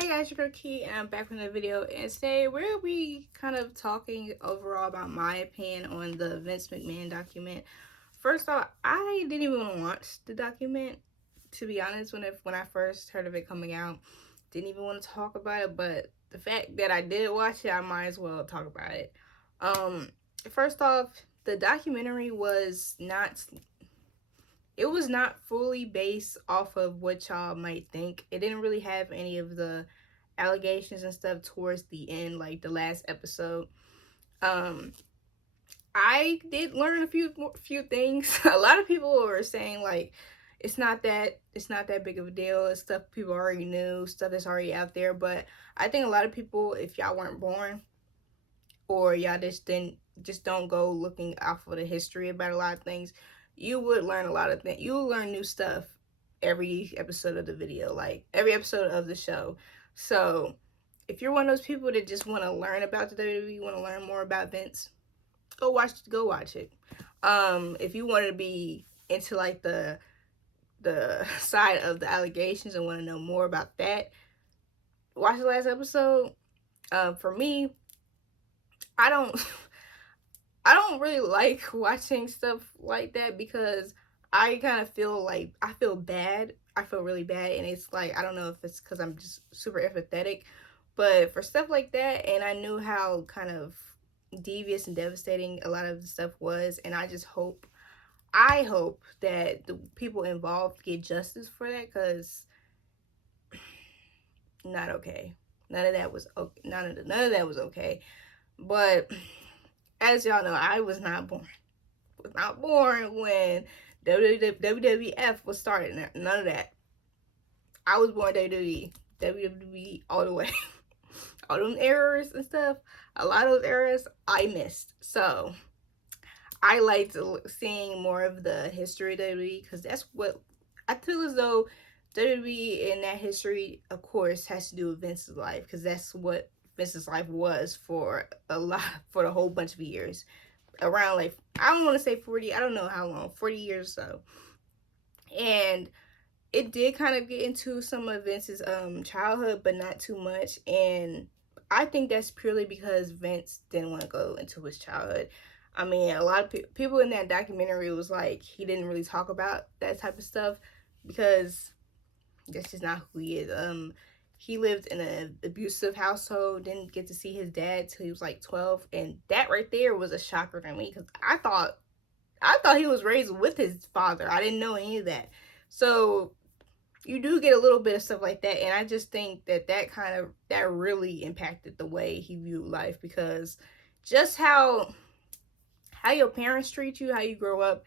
Hey guys, your girl Key, and I'm back with another video. And today we'll be kind of talking overall about my opinion on the Vince McMahon document. First off, I didn't even want to watch the document, to be honest. When I first heard of it coming out, didn't even want to talk about it. But the fact that I did watch it, I might as well talk about it. Um, First off, the documentary was not. It was not fully based off of what y'all might think. It didn't really have any of the allegations and stuff towards the end, like the last episode. Um, I did learn a few things. A lot of people were saying like it's not that big of a deal. It's stuff people already knew, stuff that's already out there. But I think a lot of people, if y'all weren't born or y'all just don't go looking out for the history about a lot of things, you would learn a lot of things. You will learn new stuff every episode of the video, like every episode of the show. So if you're one of those people that just want to learn about the WWE, want to learn more about Vince, go watch it. If you want to be into like the side of the allegations and want to know more about that, watch the last episode. For me, I don't I don't really like watching stuff like that because I kind of feel like I feel bad. I feel really bad, and it's like I don't know if it's because I'm just super empathetic, but for stuff like that, and I knew how kind of devious and devastating a lot of the stuff was, and I hope that the people involved get justice for that because not okay. None of that was okay. None of that was okay. But as y'all know, I was not born. Was not born when WWF was started. None of that. I was born WWE all the way. All them errors and stuff. A lot of those errors I missed. So I liked seeing more of the history of WWE because that's what I feel as though WWE in that history, of course, has to do with Vince's life because that's what Vince's life was for for a whole bunch of years. Around like I don't want to say 40, I don't know how long, 40 years or so. And it did kind of get into some of Vince's childhood, but not too much. And I think that's purely because Vince didn't want to go into his childhood. I mean, a lot of people in that documentary was like he didn't really talk about that type of stuff because that's just not who he is. He lived in an abusive household, didn't get to see his dad till he was like 12, and that right there was a shocker to me because I thought he was raised with his father. I didn't know any of that. So you do get a little bit of stuff like that, and I just think that really impacted the way he viewed life because just how your parents treat you, how you grow up,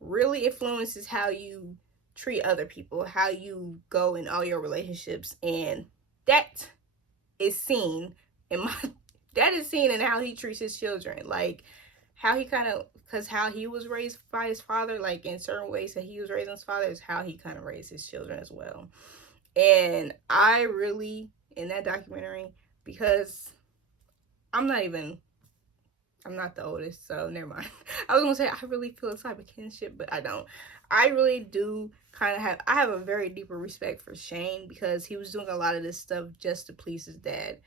really influences how you treat other people, how you go in all your relationships, and that is seen in my that is seen in how he treats his children, like how he kind of because how he was raised by his father, like in certain ways that he was raised by his father is how he kind of raised his children as well. And I really in that documentary because I'm not even I'm not the oldest, so never mind. I was gonna say I really feel a type of kinship, but I don't. I really do kind of have. I have a very deeper respect for Shane because he was doing a lot of this stuff just to please his dad,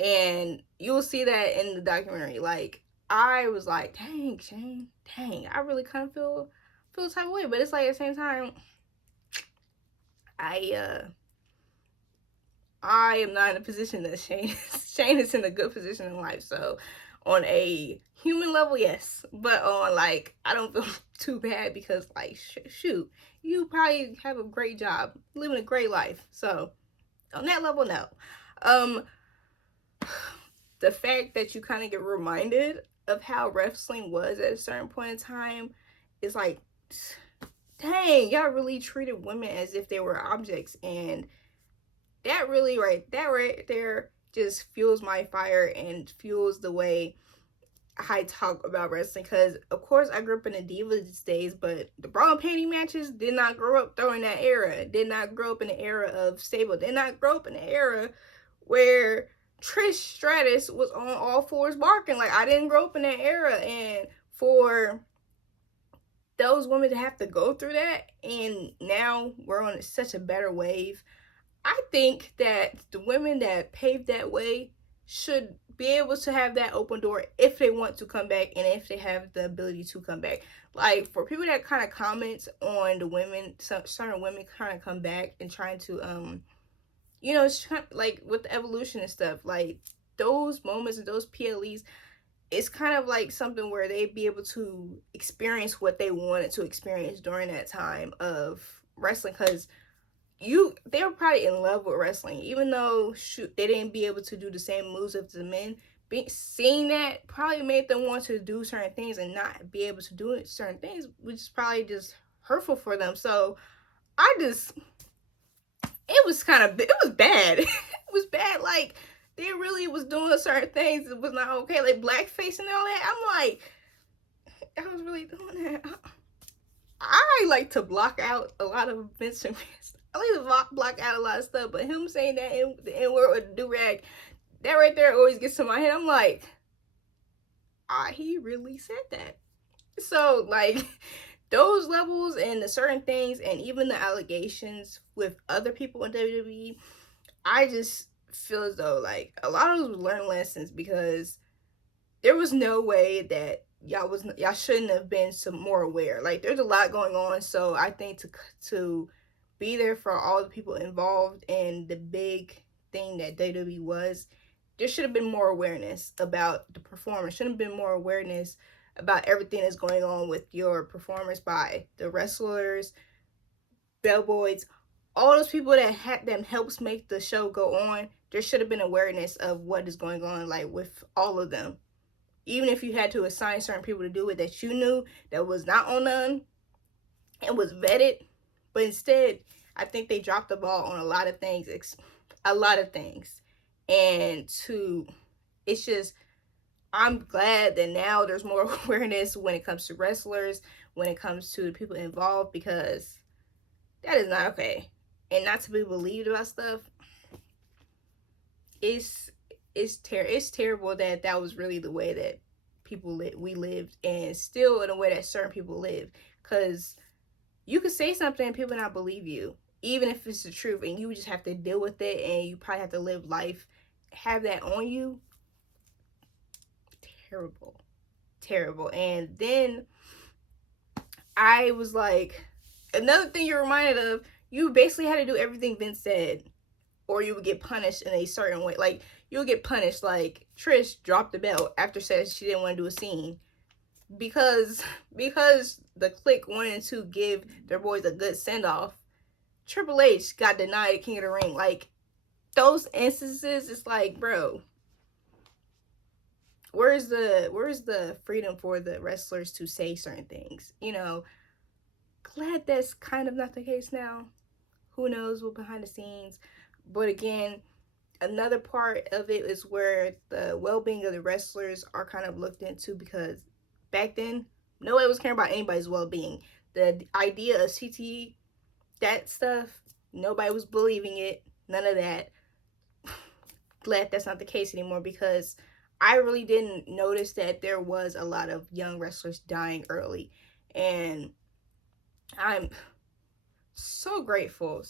and you'll see that in the documentary. Like I was like, dang, Shane, dang, I really kind of feel the type of way, but it's like at the same time, I I am not in a position that Shane is. Shane is in a good position in life. So on a human level, yes. But on like, I don't feel too bad because like, shoot, you probably have a great job, living a great life. So on that level, no. Um, the fact that you kind of get reminded of how wrestling was at a certain point in time is like, dang, y'all really treated women as if they were objects, and that right there just fuels my fire and fuels the way I talk about wrestling. Because of course I grew up in the Divas days, but the bra and panty matches did not grow up during that era. Did not grow up in the era of stable. Did not grow up in the era where Trish Stratus was on all fours barking. Like I didn't grow up in that era, and for those women to have to go through that, and now we're on such a better wave. I think that the women that paved that way should be able to have that open door if they want to come back and if they have the ability to come back. Like for people that kind of comment on the women, certain women kind of come back and trying to it's kind of like with the evolution and stuff, like those moments and those PLEs, it's kind of like something where they'd be able to experience what they wanted to experience during that time of wrestling, because they were probably in love with wrestling, even though shoot they didn't be able to do the same moves as the men. Seeing that probably made them want to do certain things and not be able to do certain things, which is probably just hurtful for them. So I just, it was bad. It was bad. Like they really was doing certain things that was not okay, like blackface and all that. I'm like, I was really doing that. I like to block out a lot of Vince McMahon. I like to block out a lot of stuff, but him saying that the N word with the do rag, that right there always gets to my head. I'm like, he really said that. So like those levels and the certain things, and even the allegations with other people in WWE, I just feel as though like a lot of those were learned lessons, because there was no way that y'all shouldn't have been some more aware. Like there's a lot going on, so I think to be there for all the people involved in the big thing that WWE was, there should have been more awareness about the performance. Should have been more awareness about everything that's going on with your performance by the wrestlers, bellboys, all those people that helps make the show go on. There should have been awareness of what is going on, like with all of them. Even if you had to assign certain people to do it that you knew that was not on none and was vetted, but instead, I think they dropped the ball on a lot of things, and it's just, I'm glad that now there's more awareness when it comes to wrestlers, when it comes to the people involved, because that is not okay. And not to be believed about stuff, it's terrible that that was really the way that we lived, and still in a way that certain people live, because you could say something and people not believe you, even if it's the truth, and you just have to deal with it, and you probably have to live life, have that on you. Terrible. And then I was like, another thing you're reminded of, you basically had to do everything Vince said, or you would get punished in a certain way. Like you would get punished. Like Trish dropped the belt after said she didn't want to do a scene because the Clique wanted to give their boys a good send off. Triple H got denied King of the Ring. Like those instances, it's like, bro, where's the freedom for the wrestlers to say certain things? Glad that's kind of not the case now. Who knows what behind the scenes? But again, another part of it is where the well-being of the wrestlers are kind of looked into, because back then nobody was caring about anybody's well-being. The idea of CTE, that stuff, nobody was believing it. None of that. Glad that's not the case anymore, because I really didn't notice that there was a lot of young wrestlers dying early, and I'm so grateful,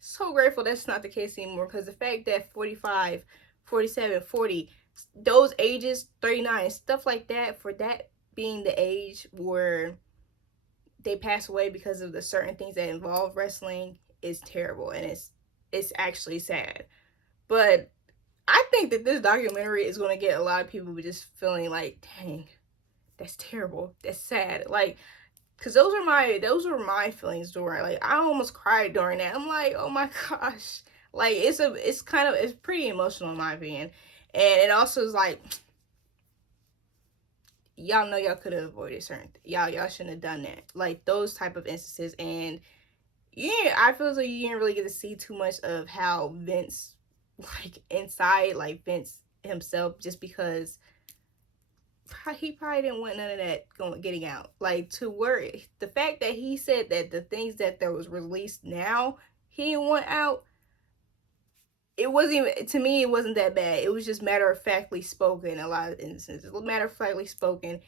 so grateful that's not the case anymore, because the fact that 45, 47, 40, those ages, 39, stuff like that, for that being the age where they pass away because of the certain things that involve wrestling, is terrible, and it's actually sad. But I think that this documentary is going to get a lot of people just feeling like, dang, that's terrible, that's sad. Like, because those were my feelings during, like, I almost cried during that. I'm like, oh my gosh. Like, it's pretty emotional in my opinion. And it also is like, y'all know y'all could have avoided certain, y'all shouldn't have done that. Like, those type of instances. And yeah, I feel as though you didn't really get to see too much of how Vince, like, inside, like, Vince himself, just because he probably didn't want none of that getting out. Like, to where the fact that he said that the things that there was released now he didn't want out, it wasn't even, to me, it wasn't that bad. It was just matter of factly spoken. A lot of instances, matter of factly spoken,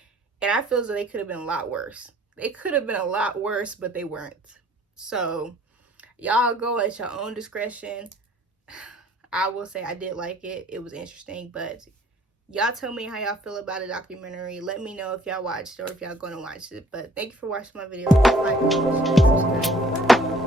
and I feel as though they could have been a lot worse. They could have been a lot worse, but they weren't. So Y'all go at your own discretion. I will say I did like it. It was interesting, but y'all tell me how y'all feel about the documentary. Let me know if y'all watched it or if y'all gonna watch it. But thank you for watching my video. Like, comment, share, subscribe.